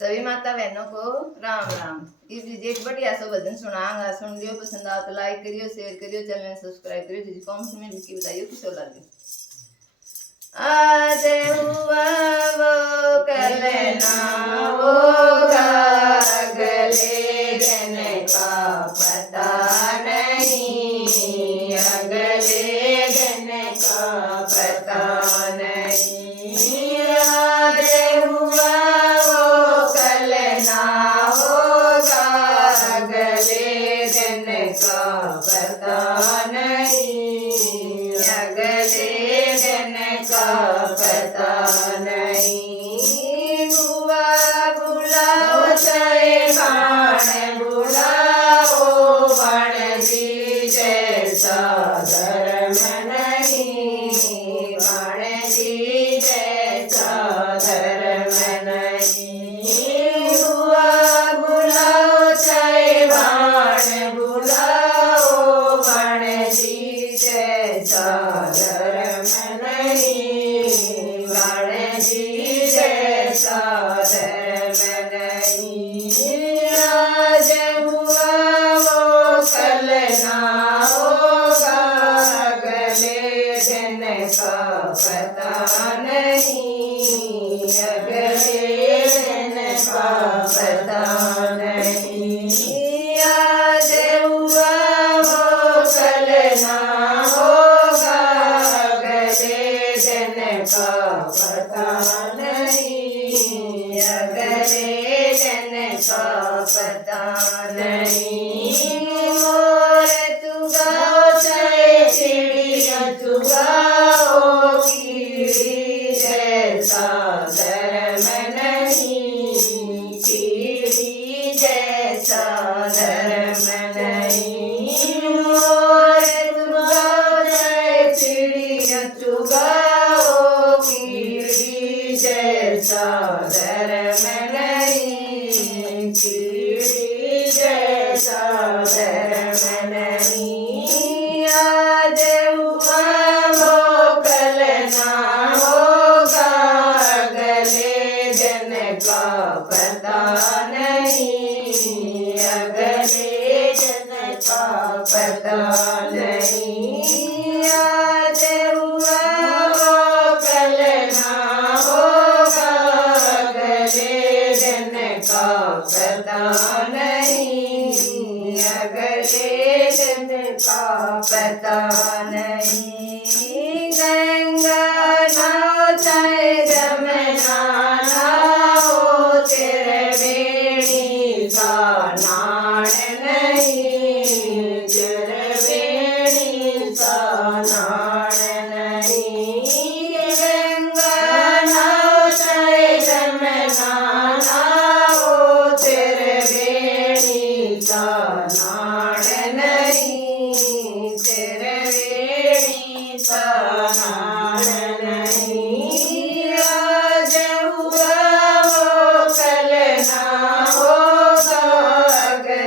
सभी माता बहनों को राम राम। इस विजय एक बढ़िया सा भजन सुनाऊंगा, सुन लियो, पसंद आओ तो लाइक करियो, शेयर करियो, चैनल सब्सक्राइब करियो, जी कमेंट में लिख के बताइयो किसो लगे। आज हुआ वो कल ना होगा, अगले दिन का पता नहीं, अगले दिन का पता नहीं। आज हुआ वो कल ना होगा, अगले दिन का पता नहीं, अगले दिन का पता नहीं। बुआ बुलाओ चाहे बाण बुलाओ, बाण जी जैसा धर्म नहीं, बाण जी जैसा धर्म नहीं। बुआ बुलाओ चाहे बाण बुलाओ, बाण जी जैसा धर्म नहीं, बाण जी जैसा धर्म नहीं। आज हुआ वो कल ना होगा, अगले दिन का पता नहीं, अगले दिन का पता नहीं। आज हुआ वो कल ना होगा, अगले दिन का पता नहीं, अगले दिन का पता नहीं। मोर तू गाओ चाहे चिड़िया तू गाओ, कीड़ी जैसा धर्म नहीं, कीड़ी जैसा धर्म नहीं। मोर तू गाओ चाहे चिड़िया तू गाओ, कीड़ी जैसा धर्म नहीं, कीड़ी जैसा धर्म नहीं। आज हुआ वो कल ना होगा, अगले दिन का पता नहीं, अगले दिन का पता नहीं। आज हुआ वो कल ना होगा, अगले दिन का पता नहीं, अगले दिन का पता नहीं। गंगा नाव चाहे जमुना नाव, त्रिवेणी का नाण नहीं, त्रिवेणी का नाण नहीं। गंगा नाव चाहे जमुना नाव, त्रिवेणी का नाण नहीं, त्रिवेणी का नाण नहीं। आज हुआ वो कल ना होगा, अगले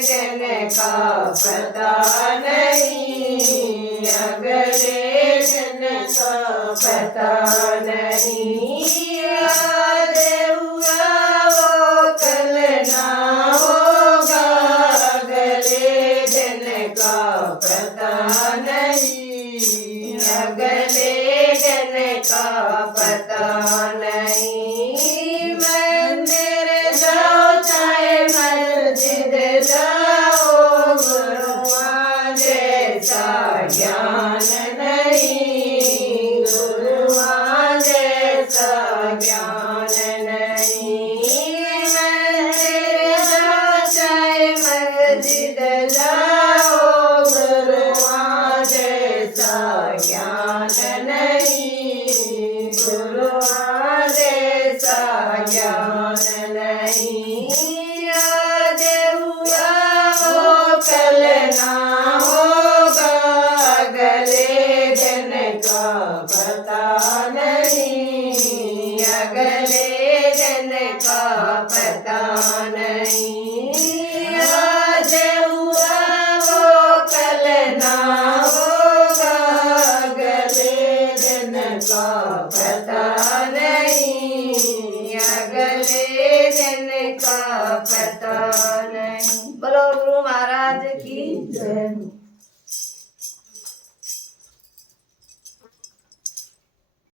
दिन का पता नहीं, अगले दिन का पता नहीं। आज हुआ वो कल ना होगा, अगले दिन का पता नहीं, अगले दिन का पता नहीं। मंदिर जाओ चाहे मस्जिद जाओ, गुरुआ जैसा ज्ञान नहीं, गुरुआ जैसा ज्ञान नहीं। मंदिर जाओ चाहे मस्जिद जाओ, गुरुआ जैसा ज्ञान नहीं, गुरुआ जैसा ज्ञान नहीं। आज हुआ वो कल ना होगा, अगले दिन का पता नहीं, अगले दिन का पता नहीं। आज हुआ वो कल ना होगा, अगले दिन का पता नहीं, अगले जिनका पता नहीं। बोलो गुरु महाराज की जय।